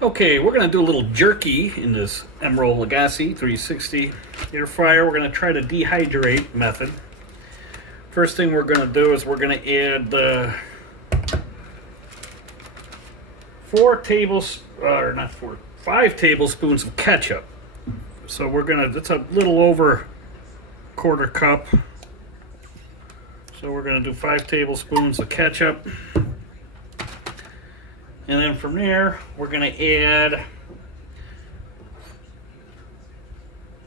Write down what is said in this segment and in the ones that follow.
Okay, we're going to do a little jerky in this Emeril Lagasse 360 air fryer. We're going to try the dehydrate method. First thing we're going to do is we're going to add the 5 tablespoons of ketchup. So we're going to, that's a little over quarter cup. So we're going to do 5 tablespoons of ketchup. And then from there, we're going to add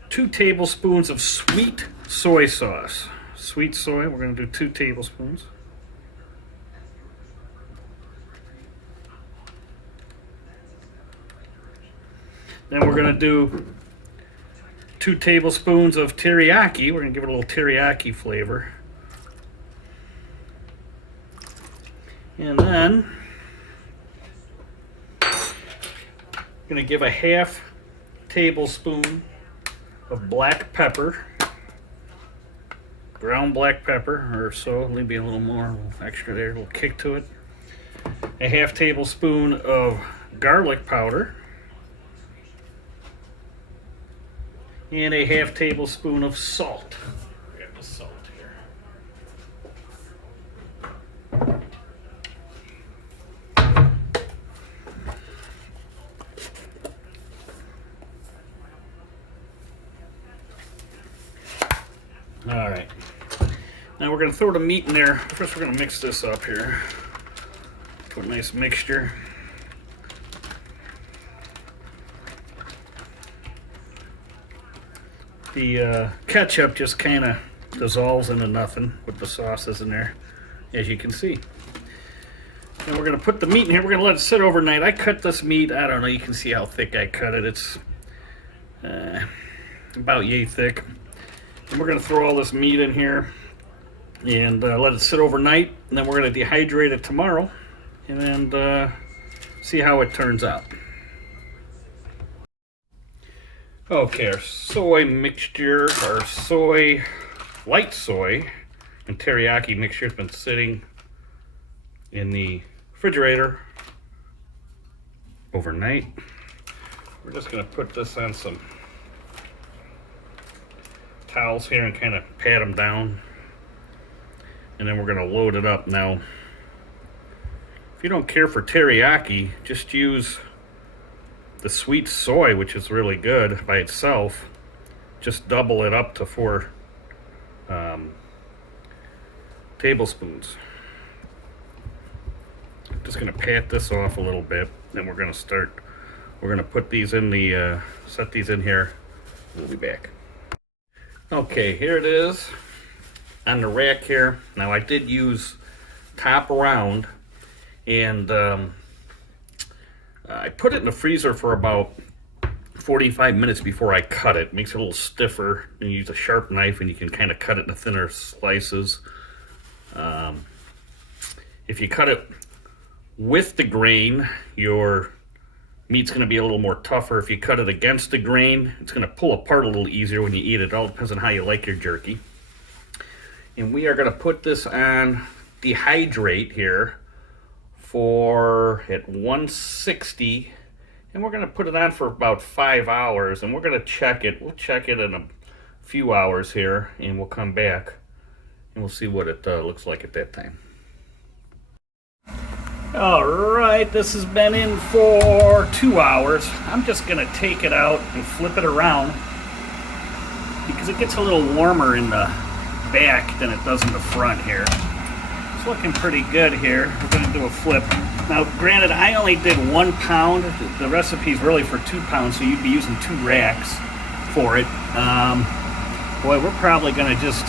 2 tablespoons of sweet soy sauce. Sweet soy, we're going to do 2 tablespoons. Then we're going to do 2 tablespoons of teriyaki. We're going to give it a little teriyaki flavor. And then going to give a half tablespoon of black pepper, ground black pepper or so, maybe a little more, a little extra there, a little kick to it. A half tablespoon of garlic powder, and a half tablespoon of salt. We got the salt here. All right, now we're going to throw the meat in there. First we're going to mix this up here. Put a nice mixture. The ketchup just kind of dissolves into nothing with the sauces in there, as you can see. And we're going to put the meat in here. We're going to let it sit overnight. I cut this meat, I don't know, you can see how thick I cut it. It's about yay thick. And we're going to throw all this meat in here and let it sit overnight. And then we're going to dehydrate it tomorrow and see how it turns out. Okay, our soy mixture, our light soy and teriyaki mixture has been sitting in the refrigerator overnight. We're just going to put this on some towels here and kind of pat them down, and then we're going to load it up. Now, if you don't care for teriyaki, just use the sweet soy, which is really good by itself. Just double it up to 4 tablespoons. Just going to pat this off a little bit, then we're going to put these in the set these in here. We'll be back. Okay, here it is on the rack here. Now I did use top round, and I put it in the freezer for about 45 minutes before I cut it. It makes it a little stiffer, and you use a sharp knife and you can kind of cut it into thinner slices. If you cut it with the grain, your meat's going to be a little more tougher. If you cut it against the grain, it's going to pull apart a little easier when you eat it. It all depends on how you like your jerky. And we are going to put this on dehydrate here at 160, and we're going to put it on for about 5 hours, and we're going to check it. We'll check it in a few hours here, and we'll come back and we'll see what it looks like at that time. All right, this has been in for 2 hours. I'm just going to take it out and flip it around because it gets a little warmer in the back than it does in the front here. It's looking pretty good here. We're going to do a flip. Now, granted, I only did 1 pound. The recipe is really for 2 pounds, so you'd be using 2 racks for it. Boy, we're probably going to just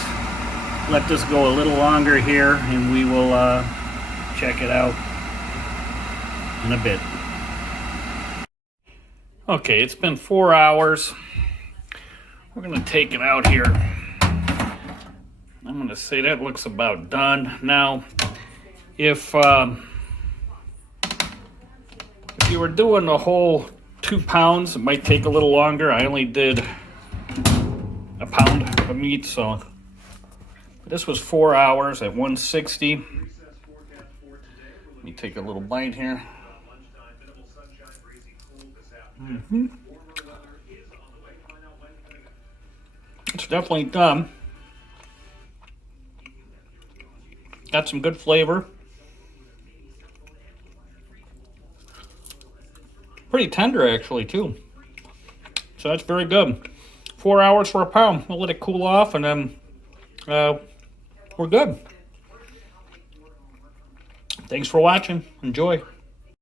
let this go a little longer here, and we will check it out in a bit. Okay, it's been 4 hours. We're going to take it out here. I'm going to say that looks about done. Now, if you were doing the whole 2 pounds, it might take a little longer. I only did a pound of meat, so this was 4 hours at 160. Let me take a little bite here. It's definitely done. Got some good flavor. Pretty tender actually too. So that's very good. 4 hours for a pound. We'll let it cool off and then we're good. Thanks for watching. Enjoy.